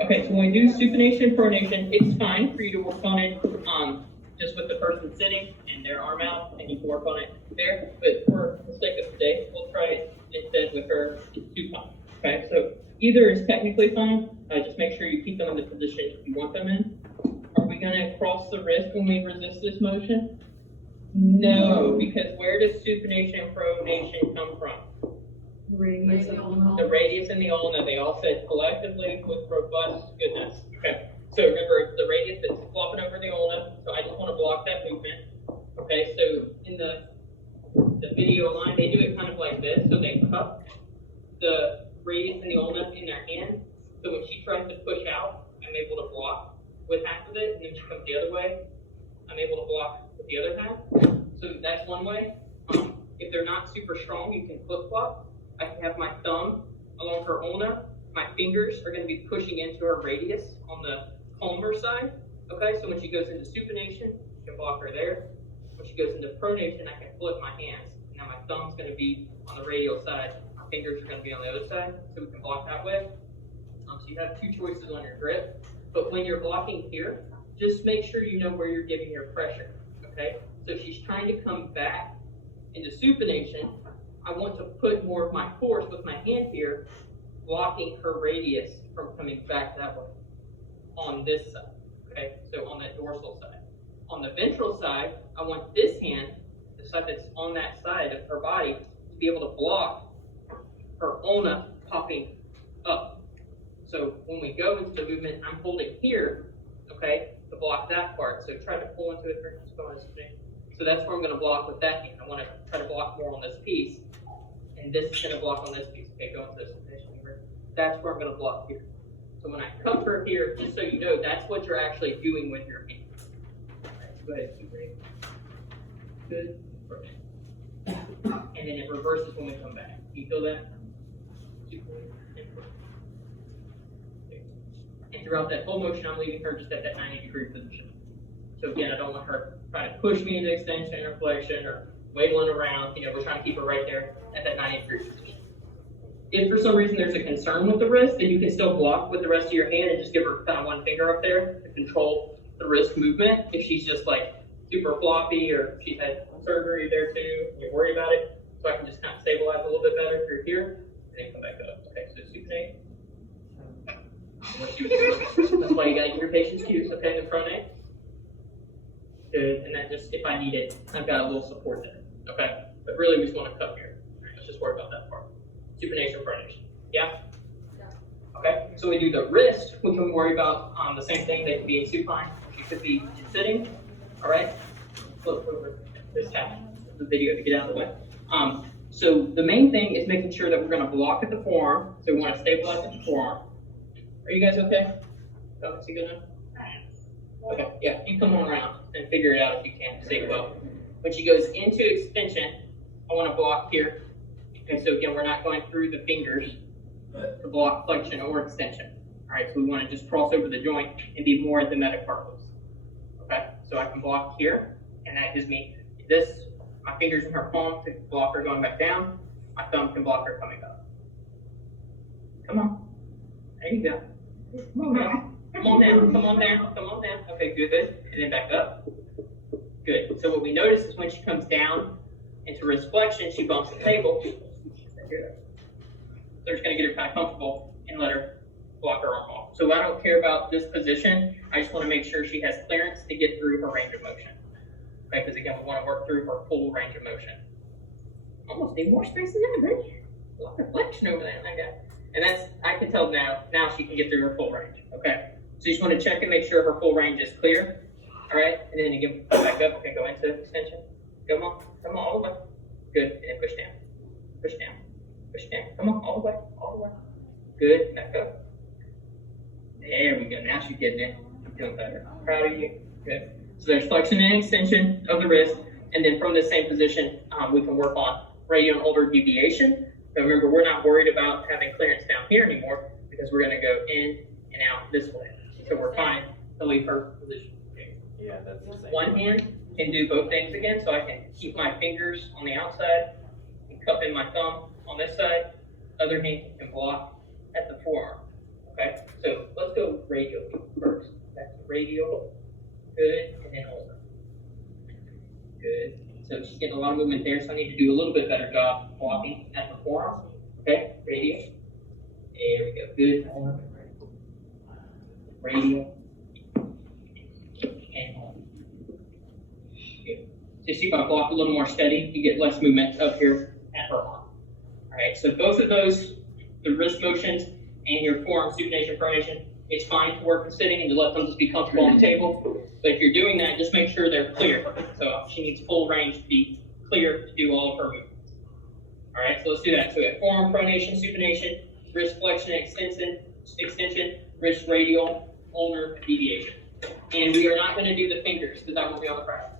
Okay, so when we do supination and pronation, it's fine for you to work on it just with the person sitting and their arm out, and you can work on it there. But for the sake of today, we'll try it instead with her in supine. Okay, so either is technically fine. Just make sure you keep them in the position you want them in. Are we going to cross the wrist when we resist this motion? No, because where does supination and pronation come from? The radius and the ulna, they all said collectively with robust goodness. Okay, so remember the radius that's flopping over the ulna, so I just want to block that movement. Okay, so in the video line, they do it kind of like this, so they cup the radius and the ulna in their hand, so when she tries to push out, I'm able to block with half of it, and then she comes the other way, I'm able to block with the other half. So that's one way. If they're not super strong, you can flip-flop. I can have my thumb along her ulna. My fingers are going to be pushing into her radius on the palmar side. Okay, so when she goes into supination, I can block her there. When she goes into pronation, I can flip my hands. Now my thumb's going to be on the radial side. My fingers are going to be on the other side, so we can block that way. So you have two choices on your grip. But when you're blocking here, just make sure you know where you're giving your pressure. Okay, so if she's trying to come back into supination, I want to put more of my force with my hand here, blocking her radius from coming back that way on this side. Okay, so on that dorsal side. On the ventral side, I want this hand, the side that's on that side of her body, to be able to block her ulna popping up. So when we go into the movement, I'm holding here, okay, to block that part. So try to pull into it for just going this way. So that's where I'm going to block with that hand. I want to try to block more on this piece, and this is going to block on this piece. Okay, go into this position here. That's where I'm going to block here. So when I cup her here, just so you know, that's what you're actually doing with your hand. All right, so go ahead, super. Good. And then it reverses when we come back. Can you feel that? Super. And throughout that whole motion, I'm leaving her just at that 90-degree position. So again, I don't want her trying to push me into extension or flexion or wiggling around. We're trying to keep her right there at that 90-degree position. If for some reason there's a concern with the wrist, then you can still block with the rest of your hand and just give her kind of one finger up there to control the wrist movement. If she's just like super floppy or she's had surgery there too, and you're worried about it, so I can just kind of stabilize a little bit better through here and then come back up. Okay, so supinate. That's why you gotta give your patients cues, okay, the pronate. Good, and then just if I need it, I've got a little support there. Okay, but really we just want to cup here. All right, let's just worry about that part. Supination, pronation. Yeah? Okay, so we do the wrist, we can worry about the same thing. They can be in supine, she could be in sitting. All right, flip over this half of the video to get out of the way. So the main thing is making sure that we're going to block at the forearm. So we want to stabilize at the forearm. Are you guys okay? Is he good enough? Okay, yeah, you come on around and figure it out if you can. Say well. When she goes into extension, I want to block here. Okay, so again, we're not going through the fingers to block flexion or extension. All right, so we want to just cross over the joint and be more at the metacarpals. Okay, so I can block here, and that gives me this, my fingers in her palm to block her going back down. My thumb can block her coming up. Come on. There you go. Come on down. Come on down. Come on down. Come on down. Okay, good. And then back up. Good. So what we notice is when she comes down into wrist flexion, she bumps the table. They're just going to get her kind of comfortable and let her block her arm off. So I don't care about this position. I just want to make sure she has clearance to get through her range of motion. Okay, because again, we want to work through her full range of motion. Almost need more space than that, baby. A lot of flexion over there. And that's, I can tell now she can get through her full range. Okay, so you just want to check and make sure her full range is clear. All right, and then again, go back up. Okay, go into extension. Come on, all the way. Good, and then push down. Push down. Push down. Come on, all the way. All the way. Good, back up. There we go. Now she's getting it. I'm doing better. I'm proud of you. Good. So there's flexion and extension of the wrist, and then from this same position, we can work on radial and ulnar deviation. So remember, we're not worried about having clearance down here anymore because we're going to go in and out this way. So we're fine to leave her position. Okay. Yeah, that's the same. One hand can do both things again, so I can keep my fingers on the outside and cup in my thumb on this side. Other hand can block at the forearm. Okay, so let's go radial first. That's radial. Good. And then ulnar. Good. So she's getting a lot of movement there, so I need to do a little bit better job blocking at her forearms. Okay, radial. There we go. Good. Ulnar. Radial. And ulnar. Good. So see if I block a little more steady, you get less movement up here at her arm. Alright, so both of those, the wrist motions and your forearm supination, pronation, it's fine to work from sitting and to let them just be comfortable on the table. But if you're doing that, just make sure they're clear. So she needs full range to be clear to do all of her movements. Alright, so let's do that. So we have forearm pronation, supination, wrist flexion, extension, wrist radial, ulnar deviation. And we are not going to do the fingers because that won't be on the practice.